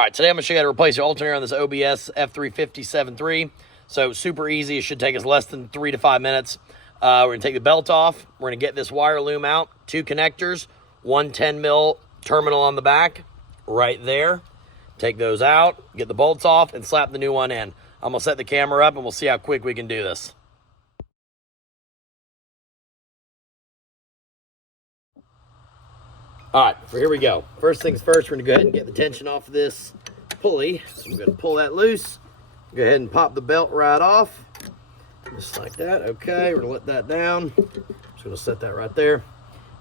All right, today I'm going to show you how to replace your alternator on this OBS F350 7.3. So super easy. It should take us less than 3 to 5 minutes. We're going to take the belt off. We're going to get this wire loom out. 2 connectors, one 10 mil terminal on the back right there. Take those out, get the bolts off, and slap the new one in. I'm going to set the camera up, and we'll see how quick we can do this. All right, so here we go. First things first, we're gonna go ahead and get the tension off of this pulley. So I'm gonna pull that loose. Go ahead and pop the belt right off. Just like that, okay. We're gonna let that down. Just gonna set that right there.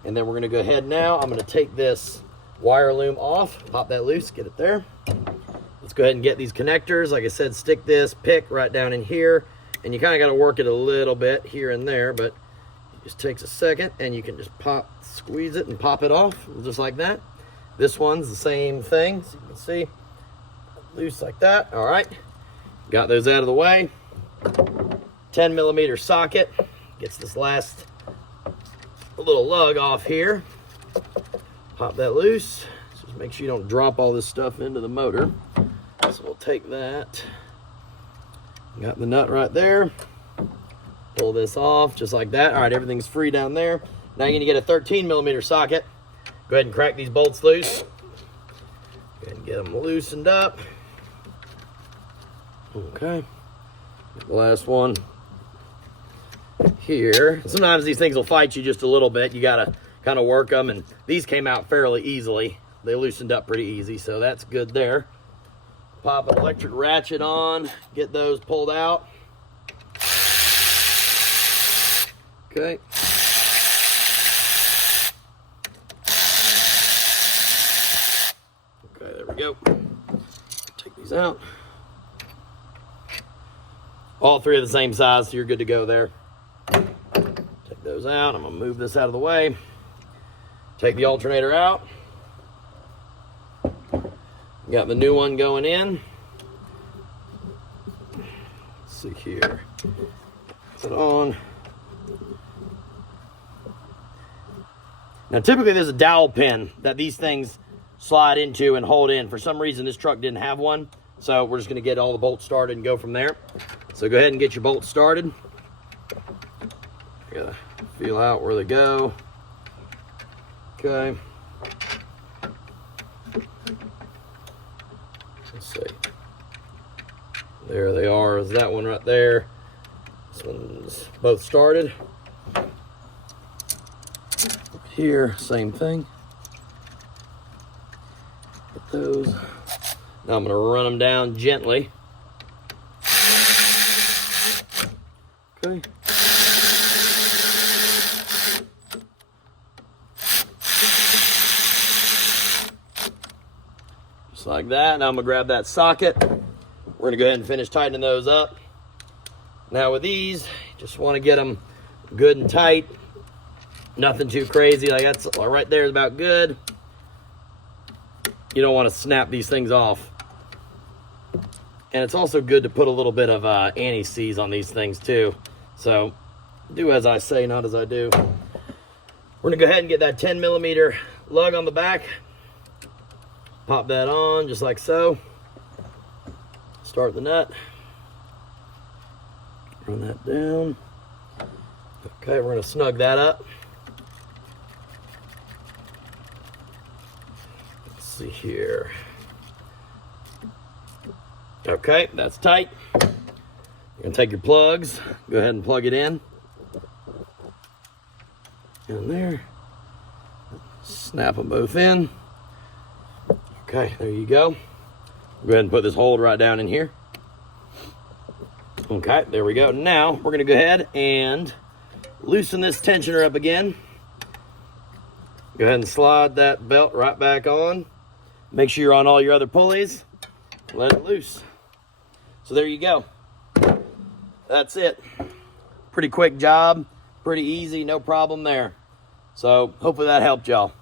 And then we're gonna go ahead now, I'm gonna take this wire loom off, pop that loose, get it there. Let's go ahead and get these connectors. Like I said, stick this pick right down in here. And you kinda gotta work it a little bit here and there, but it just takes a second and you can just squeeze it and pop it off just like that. This one's the same thing, so you can see, loose like that. All right, got those out of the way. 10 millimeter socket gets this last little lug off here. Pop that loose. Just make sure you don't drop all this stuff into the motor. So we'll take that. Got the nut right there. Pull this off just like that. All right, everything's free down there. Now you're gonna get a 13 millimeter socket. Go ahead and crack these bolts loose. Go ahead and get them loosened up. Okay. The last one here. Sometimes these things will fight you just a little bit. You gotta kind of work them, and these came out fairly easily. They loosened up pretty easy, so that's good there. Pop an electric ratchet on, get those pulled out. Okay. Okay, there we go. Take these out. All three are the same size, so you're good to go there. Take those out. I'm gonna move this out of the way. Take the alternator out. Got the new one going in. Let's see here. Put it on. Now typically there's a dowel pin that these things slide into and hold in. For some reason this truck didn't have one, so we're just gonna get all the bolts started and go from there. So go ahead and get your bolts started. You gotta feel out where they go. Okay. Let's see. There they are. Is that one right there? This one's both started. Here, same thing. Get those. Now I'm going to run them down gently. Okay. Just like that. Now I'm going to grab that socket. We're going to go ahead and finish tightening those up. Now with these, just want to get them good and tight. Nothing too crazy. Like that's right there is about good. You don't want to snap these things off. And it's also good to put a little bit of anti-seize on these things too. So do as I say, not as I do. We're gonna go ahead and get that 10 millimeter lug on the back. Pop that on just like so. Start the nut. Run that down. Okay, we're gonna snug that up. Let's see here. Okay, that's tight. You're gonna take your plugs, go ahead and plug it in there. Snap them both in. Okay, there you go. Go ahead and put this hold right down in here. Okay, there we go. Now we're gonna go ahead and loosen this tensioner up again. Go ahead and slide that belt right back on. Make sure you're on all your other pulleys. Let it loose. So there you go. That's it. Pretty quick job, pretty easy, no problem there. So hopefully that helped y'all.